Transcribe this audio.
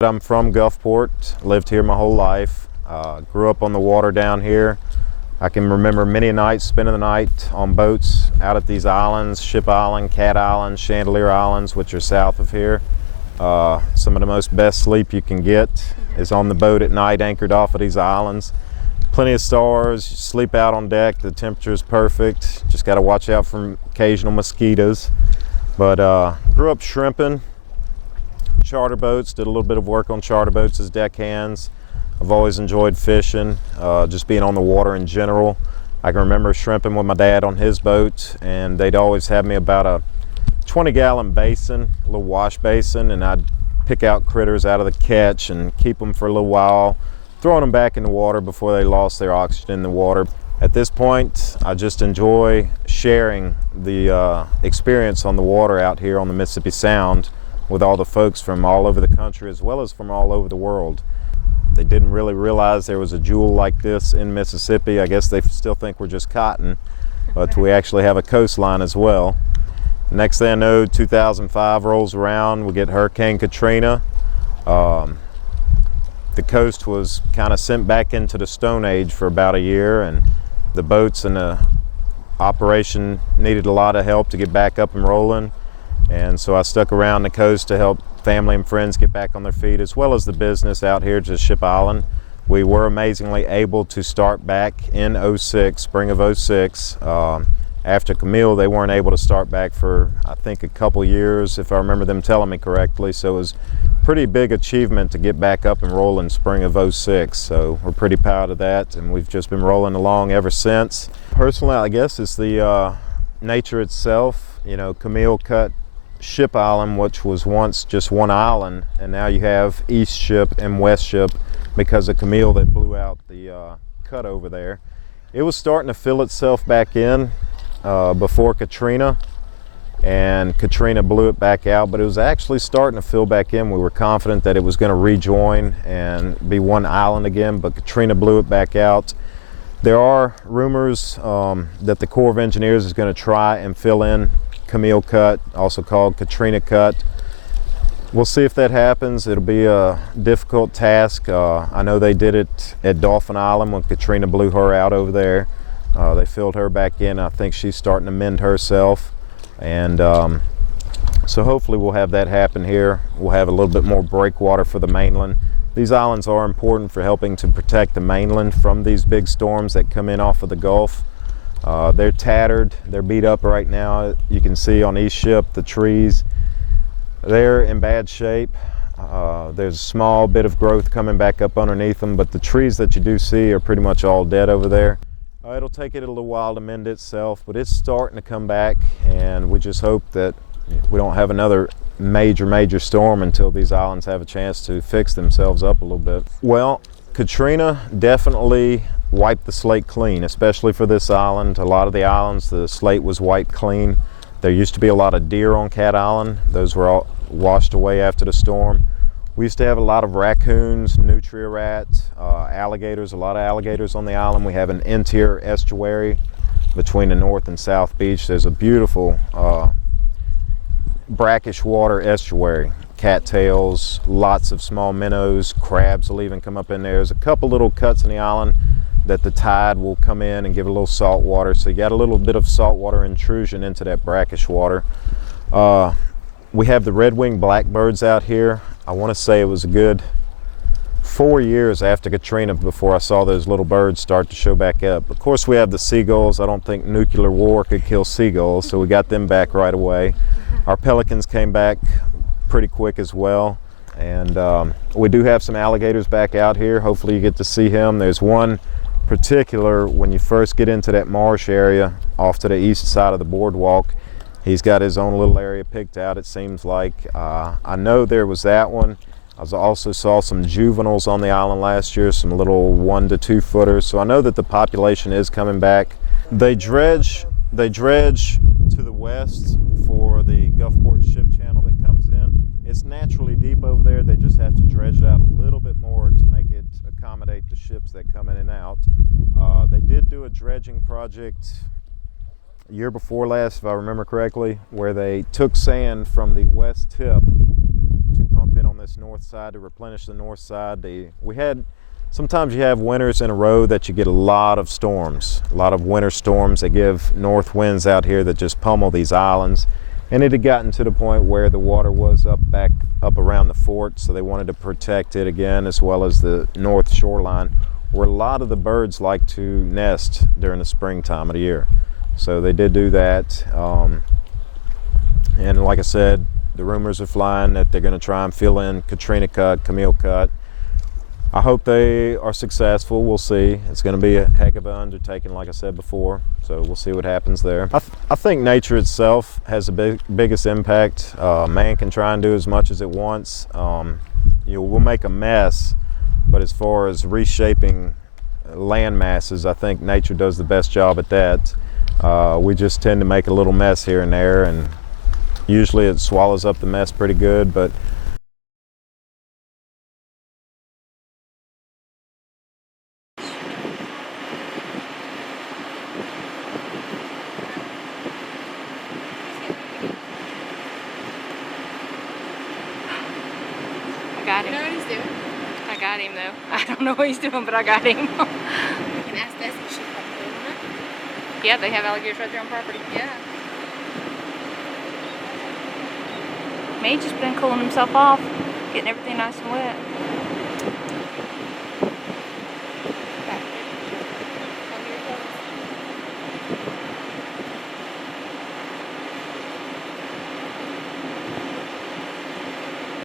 I'm from Gulfport, lived here my whole life, grew up on the water down here. I can remember many nights spending the night on boats out at these islands, Ship Island, Cat Island, Chandelier Islands, which are south of here. Some of the most best sleep you can get is on the boat at night, anchored off of these islands. Plenty of stars, sleep out on deck, the temperature is perfect. Just got to watch out for occasional mosquitoes. But grew up shrimping, charter boats, did a little bit of work on charter boats as deckhands. I've always enjoyed fishing, just being on the water in general. I can remember shrimping with my dad on his boat, and they'd always have me about a 20-gallon basin, a little wash basin, and I'd pick out critters out of the catch and keep them for a little while, throwing them back in the water before they lost their oxygen in the water. At this point, I just enjoy sharing the experience on the water out here on the Mississippi Sound with all the folks from all over the country as well as from all over the world. They didn't really realize there was a jewel like this in Mississippi. I guess they still think we're just cotton, but we actually have a coastline as well. Next thing I know, 2005 rolls around, we get Hurricane Katrina. The coast was kind of sent back into the Stone Age for about a year, and the boats and the operation needed a lot of help to get back up and rolling. And so I stuck around the coast to help family and friends get back on their feet, as well as the business out here to Ship Island. We were amazingly able to start back in '06, spring of '06. After Camille, they weren't able to start back for, I think, a couple years, if I remember them telling me correctly. So it was a pretty big achievement to get back up and roll in spring of '06. So we're pretty proud of that, and we've just been rolling along ever since. Personally, I guess it's the nature itself. You know, Camille cut Ship Island, which was once just one island, and now you have East Ship and West Ship because of Camille that blew out the cut over there. It was starting to fill itself back in before Katrina, and Katrina blew it back out, but it was actually starting to fill back in. We were confident that it was going to rejoin and be one island again, but Katrina blew it back out. There are rumors that the Corps of Engineers is going to try and fill in Camille Cut, also called Katrina Cut. We'll see if that happens. It'll be a difficult task. I know they did it at Dolphin Island when Katrina blew her out over there. They filled her back in. I think she's starting to mend herself. And so hopefully we'll have that happen here. We'll have a little bit more breakwater for the mainland. These islands are important for helping to protect the mainland from these big storms that come in off of the Gulf. They're tattered, they're beat up right now. You can see on East Ship the trees, they're in bad shape. There's a small bit of growth coming back up underneath them, but the trees that you do see are pretty much all dead over there. It'll take it a little while to mend itself, but it's starting to come back, and we just hope that we don't have another major storm until these islands have a chance to fix themselves up a little bit. Well, Katrina definitely wiped the slate clean, especially for this island. A lot of the islands, the slate was wiped clean. There used to be a lot of deer on Cat Island. Those were all washed away after the storm. We used to have a lot of raccoons, nutria rats, alligators, a lot of alligators on the island. We have an interior estuary between the North and South Beach. There's a beautiful brackish water estuary. Cattails, lots of small minnows, crabs will even come up in there. There's a couple little cuts in the island that the tide will come in and give a little salt water. So you got a little bit of saltwater intrusion into that brackish water. We have the red-winged blackbirds out here. I want to say it was a good 4 years after Katrina before I saw those little birds start to show back up. Of course, we have the seagulls. I don't think nuclear war could kill seagulls, so we got them back right away. Our pelicans came back pretty quick as well. And we do have some alligators back out here. Hopefully you get to see him. There's one particular when you first get into that marsh area off to the east side of the boardwalk. He's got his own little area picked out, it seems like. I know there was that one. I also saw some juveniles on the island last year, some little 1 to 2 footers. So I know that the population is coming back. They dredge to the west for the Gulfport ship channel that comes in. It's naturally deep over there. They just have to dredge it out a little bit more to make it accommodate the ships that come in and out. They did do a dredging project year before last, if I remember correctly, where they took sand from the west tip to pump in on this this north side to replenish the north side. Sometimes you have winters in a row that you get a lot of storms, a lot of winter storms that give north winds out here that just pummel these islands. And it had gotten to the point where the water was back up around the fort, so they wanted to protect it again, as well as the north shoreline, where a lot of the birds like to nest during the springtime of the year. So they did do that. And like I said, the rumors are flying that they're going to try and fill in Katrina Cut, Camille Cut. I hope they are successful. We'll see. It's going to be a heck of an undertaking, like I said before. So we'll see what happens there. I think nature itself has the biggest impact. Man can try and do as much as it wants. We'll make a mess, but as far as reshaping land masses, I think nature does the best job at that. We just tend to make a little mess here and there, and usually it swallows up the mess pretty good. But got him. You know what he's doing? I got him though. I don't know what he's doing, but I got him. You can ask Bessie if she's probably doing it. Yeah, they have alligators right there on property. Yeah. May just been cooling himself off, getting everything nice and wet.